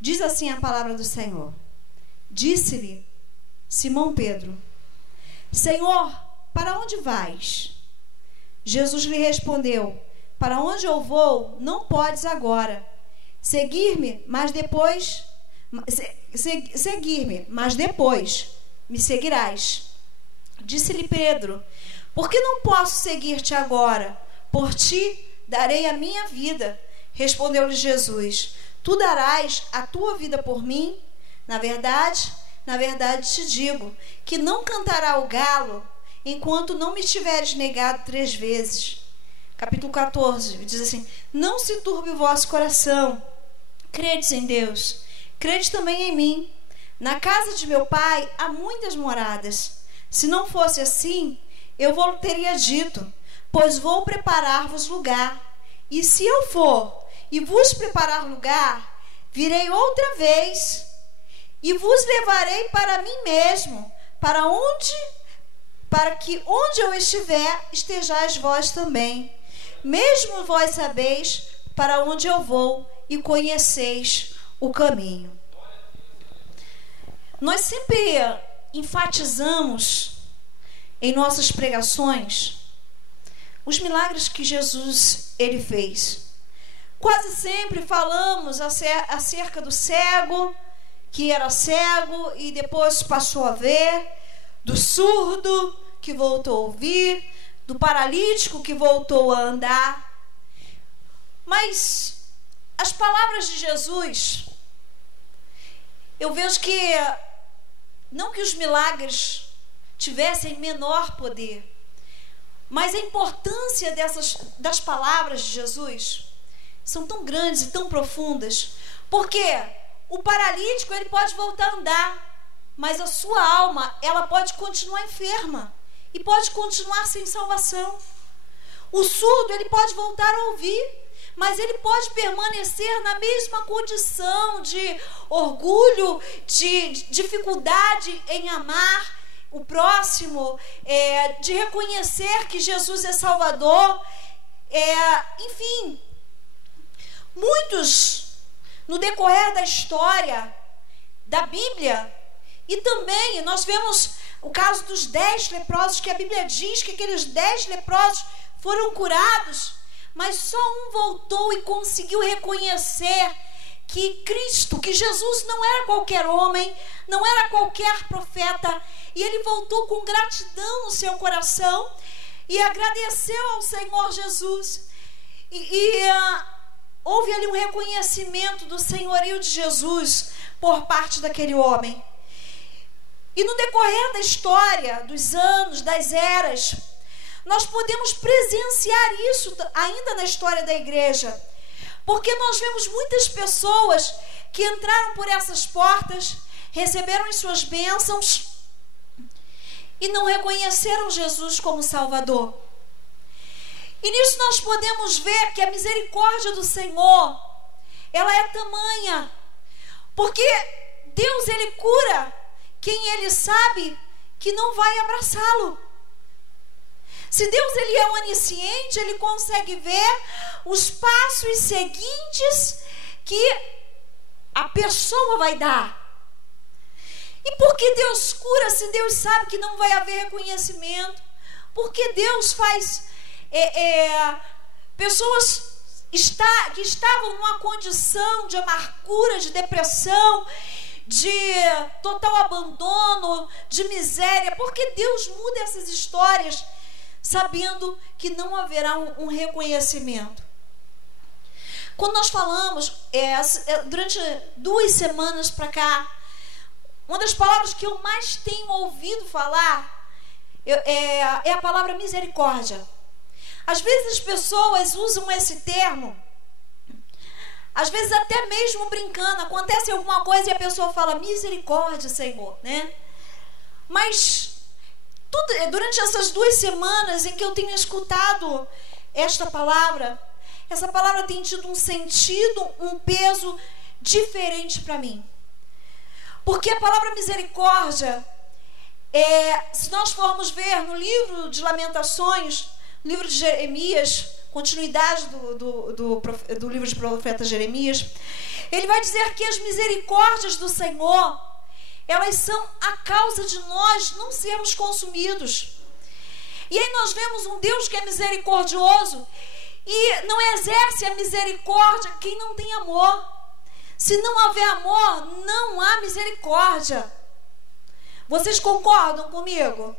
Diz assim a palavra do Senhor. Disse-lhe Simão Pedro: Senhor, para onde vais? Jesus lhe respondeu: para onde eu vou, não podes agora seguir-me, mas depois me seguirás. Disse-lhe Pedro: por que não posso seguir-te agora? Por ti darei a minha vida. Respondeu-lhe Jesus: tu darás a tua vida por mim? Na verdade te digo que não cantará o galo enquanto não me tiveres negado 3 vezes. Capítulo 14 diz assim: não se turbe o vosso coração. Credes em Deus, credes também em mim. Na casa de meu pai há muitas moradas. Se não fosse assim, eu vos teria dito, pois vou preparar-vos lugar. E se eu for e vos preparar lugar, virei outra vez e vos levarei para mim mesmo, para que onde eu estiver, estejais vós também. Mesmo vós sabeis para onde eu vou e conheceis o caminho. Nós sempre enfatizamos em nossas pregações os milagres que Jesus ele fez. Quase sempre falamos acerca do cego, que era cego e depois passou a ver, do surdo que voltou a ouvir, do paralítico que voltou a andar. Mas as palavras de Jesus, eu vejo que não que os milagres tivessem menor poder, mas a importância das palavras de Jesus são tão grandes e tão profundas, porque o paralítico ele pode voltar a andar, mas a sua alma ela pode continuar enferma e pode continuar sem salvação. O surdo ele pode voltar a ouvir, mas ele pode permanecer na mesma condição de orgulho, de dificuldade em amar o próximo, de reconhecer que Jesus é Salvador, enfim, muitos no decorrer da história da Bíblia, e também nós vemos o caso dos 10 leprosos, que a Bíblia diz que aqueles 10 leprosos foram curados, mas só um voltou e conseguiu reconhecer que Cristo, que Jesus não era qualquer homem, não era qualquer profeta, e ele voltou com gratidão no seu coração e agradeceu ao Senhor Jesus, houve ali um reconhecimento do senhorio de Jesus por parte daquele homem. E no decorrer da história, dos anos, das eras, nós podemos presenciar isso ainda na história da igreja, porque nós vemos muitas pessoas que entraram por essas portas, receberam as suas bênçãos e não reconheceram Jesus como Salvador. E nisso nós podemos ver que a misericórdia do Senhor, ela é tamanha, porque Deus ele cura quem ele sabe que não vai abraçá-lo. Se Deus ele é onisciente, ele consegue ver os passos seguintes que a pessoa vai dar. E por que Deus cura se Deus sabe que não vai haver reconhecimento? Porque Deus faz pessoas que estavam numa condição de amargura, de depressão, de total abandono, de miséria, porque Deus muda essas histórias sabendo que não haverá um reconhecimento. Quando nós falamos, durante 2 semanas para cá, uma das palavras que eu mais tenho ouvido falar é a palavra misericórdia. Às vezes as pessoas usam esse termo, às vezes até mesmo brincando, acontece alguma coisa e a pessoa fala, misericórdia, Senhor, né? Mas durante essas 2 semanas em que eu tenho escutado esta palavra, essa palavra tem tido um sentido, um peso diferente para mim. Porque a palavra misericórdia, se nós formos ver no livro de Lamentações, no livro de Jeremias, continuidade do livro de profeta Jeremias, ele vai dizer que as misericórdias do Senhor, elas são a causa de nós não sermos consumidos. E aí nós vemos um Deus que é misericordioso e não exerce a misericórdia quem não tem amor. Se não houver amor, não há misericórdia. Vocês concordam comigo?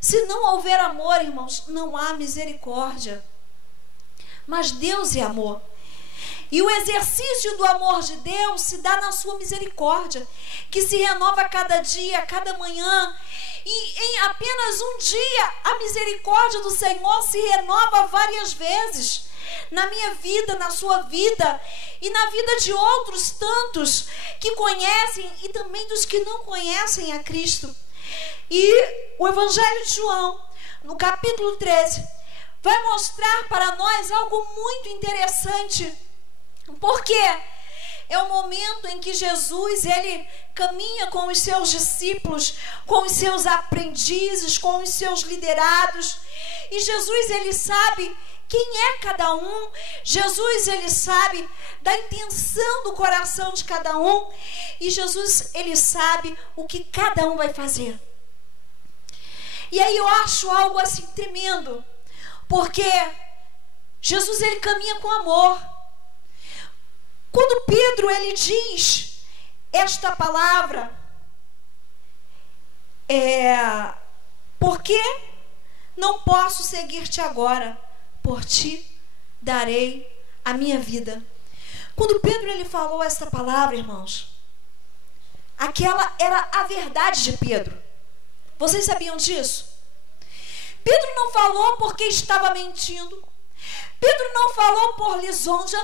Se não houver amor, irmãos, não há misericórdia. Mas Deus é amor. E o exercício do amor de Deus se dá na sua misericórdia, que se renova a cada dia, a cada manhã. E em apenas um dia, a misericórdia do Senhor se renova várias vezes. Na minha vida, na sua vida e na vida de outros tantos que conhecem e também dos que não conhecem a Cristo. E o Evangelho de João, no capítulo 13, vai mostrar para nós algo muito interessante. Porque é o momento em que Jesus, ele caminha com os seus discípulos, com os seus aprendizes, com os seus liderados. E Jesus, ele sabe quem é cada um. Jesus, ele sabe da intenção do coração de cada um. E Jesus, ele sabe o que cada um vai fazer. E aí eu acho algo assim tremendo, porque Jesus, ele caminha com amor. Quando Pedro, ele diz esta palavra, porque não posso seguir-te agora, por ti darei a minha vida. Quando Pedro, ele falou esta palavra, irmãos, aquela era a verdade de Pedro. Vocês sabiam disso? Pedro não falou porque estava mentindo. Pedro não falou por lisonja.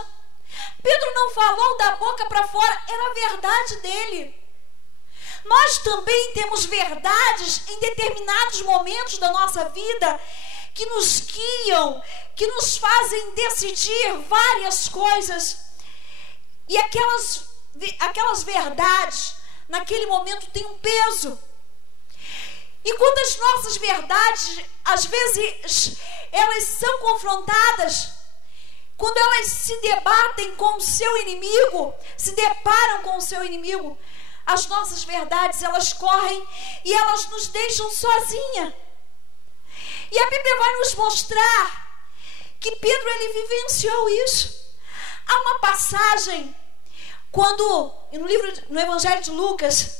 Pedro não falou da boca para fora, era a verdade dele. Nós também temos verdades em determinados momentos da nossa vida que nos guiam, que nos fazem decidir várias coisas. E aquelas verdades, naquele momento, têm um peso. E quando as nossas verdades, às vezes, elas são confrontadas, quando elas se debatem com o seu inimigo, se deparam com o seu inimigo, as nossas verdades, elas correm e elas nos deixam sozinhas. E a Bíblia vai nos mostrar que Pedro, ele vivenciou isso. Há uma passagem, no Evangelho de Lucas,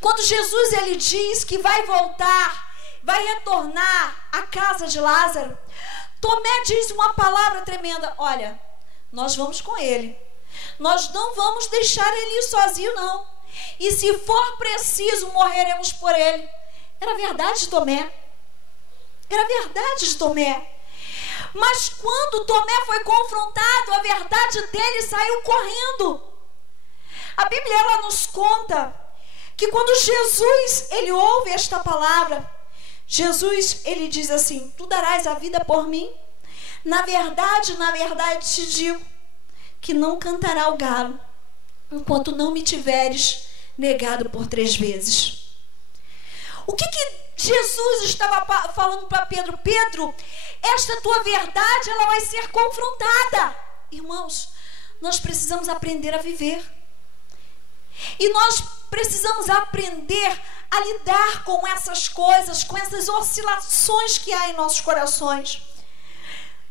quando Jesus, ele diz que vai voltar, vai retornar à casa de Lázaro, Tomé diz uma palavra tremenda: olha, nós vamos com ele, nós não vamos deixar ele ir sozinho não, e se for preciso, morreremos por ele. Era verdade de Tomé, era verdade de Tomé. Mas quando Tomé foi confrontado, a verdade dele saiu correndo. A Bíblia, ela nos conta que quando Jesus, ele ouve esta palavra, Jesus, ele diz assim: tu darás a vida por mim? Na verdade te digo que não cantará o galo enquanto não me tiveres negado por 3 vezes. O que Jesus estava falando para Pedro? Pedro, esta tua verdade, ela vai ser confrontada. Irmãos, nós precisamos aprender a viver. E nós precisamos aprender a lidar com essas coisas, com essas oscilações que há em nossos corações.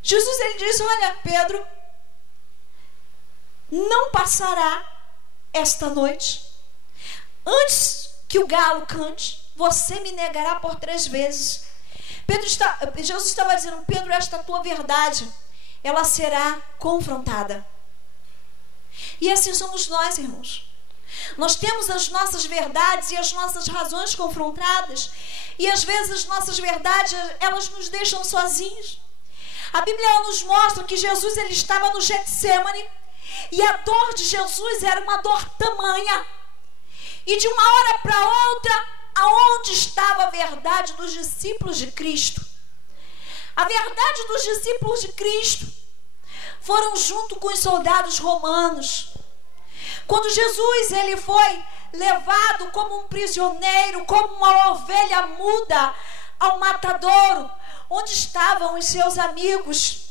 Jesus, ele diz: olha, Pedro, não passará esta noite, antes que o galo cante, você me negará por 3 vezes. Jesus estava dizendo: Pedro, esta tua verdade, ela será confrontada. E assim somos nós, irmãos. Nós temos as nossas verdades e as nossas razões confrontadas, e às vezes as nossas verdades, elas nos deixam sozinhos. A Bíblia, ela nos mostra que Jesus, ele estava no Getsêmani, e a dor de Jesus era uma dor tamanha, e de uma hora para outra, aonde estava a verdade dos discípulos de Cristo? A verdade dos discípulos de Cristo foram junto com os soldados romanos. Quando Jesus, ele foi levado como um prisioneiro, como uma ovelha muda ao matadouro, onde estavam os seus amigos.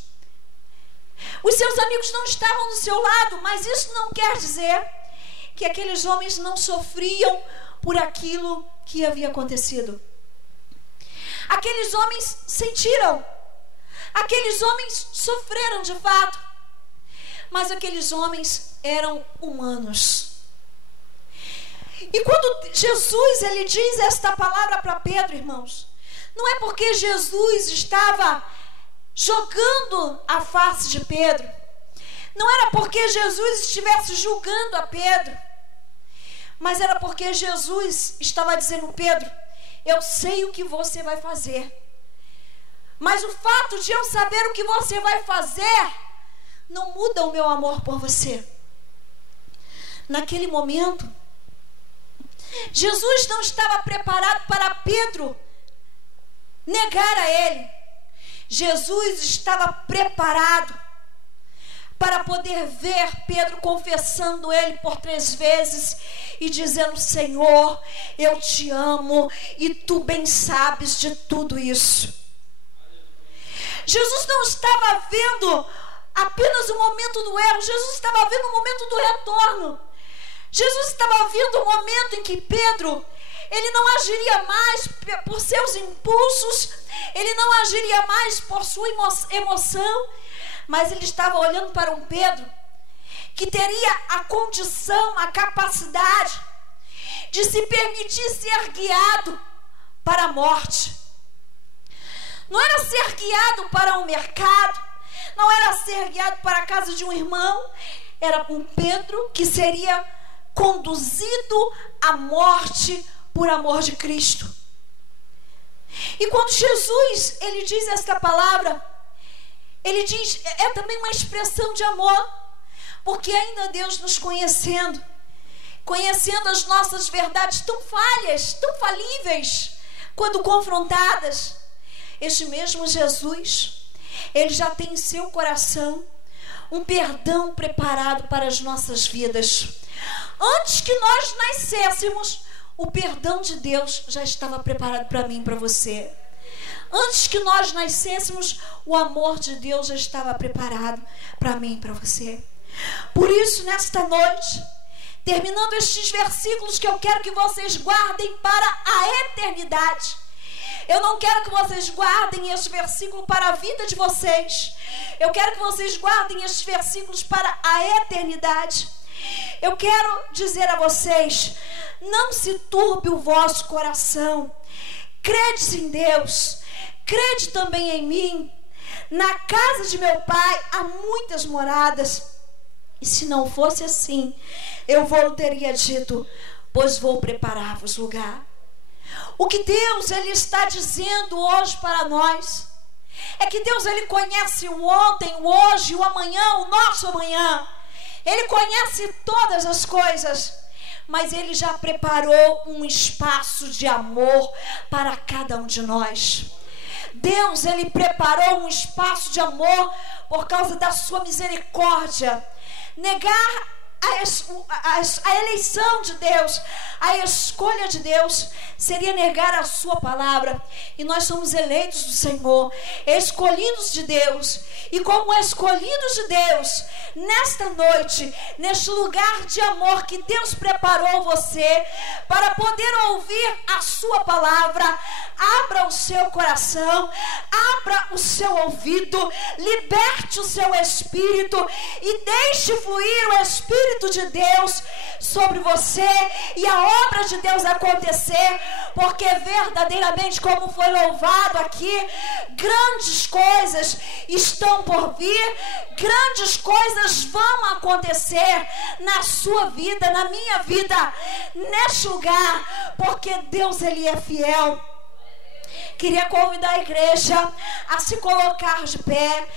Os seus amigos não estavam do seu lado, mas isso não quer dizer que aqueles homens não sofriam por aquilo que havia acontecido. Aqueles homens sentiram, aqueles homens sofreram de fato, mas aqueles homens eram humanos. E quando Jesus ele diz esta palavra para Pedro, irmãos, não é porque Jesus estava jogando a face de Pedro, não era porque Jesus estivesse julgando a Pedro, mas era porque Jesus estava dizendo: Pedro, eu sei o que você vai fazer, mas o fato de eu saber o que você vai fazer não muda o meu amor por você. Naquele momento, Jesus não estava preparado para Pedro negar a ele. Jesus estava preparado para poder ver Pedro confessando ele por 3 vezes e dizendo: Senhor, eu te amo e tu bem sabes de tudo isso. Jesus não estava vendo apenas o momento do erro, Jesus estava vendo o momento do retorno. Jesus estava vendo o momento em que Pedro, ele não agiria mais por seus impulsos, ele não agiria mais por sua emoção, mas ele estava olhando para um Pedro que teria a condição, a capacidade de se permitir ser guiado para a morte. Não era ser guiado para um mercado, não era ser guiado para a casa de um irmão, era um Pedro que seria conduzido à morte por amor de Cristo. E quando Jesus ele diz esta palavra, ele diz, é também uma expressão de amor, porque ainda Deus nos conhecendo as nossas verdades tão falhas, tão falíveis, quando confrontadas, este mesmo Jesus, ele já tem em seu coração um perdão preparado para as nossas vidas. Antes que nós nascêssemos, o perdão de Deus já estava preparado para mim e para você. Antes que nós nascêssemos, o amor de Deus já estava preparado para mim e para você. Por isso, nesta noite, terminando estes versículos que eu quero que vocês guardem para a eternidade. Eu não quero que vocês guardem este versículo para a vida de vocês. Eu quero que vocês guardem estes versículos para a eternidade. Eu quero dizer a vocês: não se turbe o vosso coração. Crede em Deus, crede também em mim. Na casa de meu pai há muitas moradas. E se não fosse assim, eu teria dito, pois vou preparar-vos lugar. O que Deus ele está dizendo hoje para nós é que Deus ele conhece o ontem, o hoje, o amanhã, o nosso amanhã. Ele conhece todas as coisas, mas ele já preparou um espaço de amor para cada um de nós. Deus ele preparou um espaço de amor por causa da sua misericórdia. Negar a eleição de Deus, a escolha de Deus, seria negar a sua palavra. E nós somos eleitos do Senhor, escolhidos de Deus. E como escolhidos de Deus, nesta noite, neste lugar de amor que Deus preparou você para poder ouvir a sua palavra, abra o seu coração, abra o seu ouvido, liberte o seu espírito e deixe fluir o Espírito de Deus sobre você e a obra de Deus acontecer, porque verdadeiramente, como foi louvado aqui, grandes coisas estão por vir, grandes coisas vão acontecer na sua vida, na minha vida, neste lugar, porque Deus ele é fiel. Queria convidar a igreja a se colocar de pé.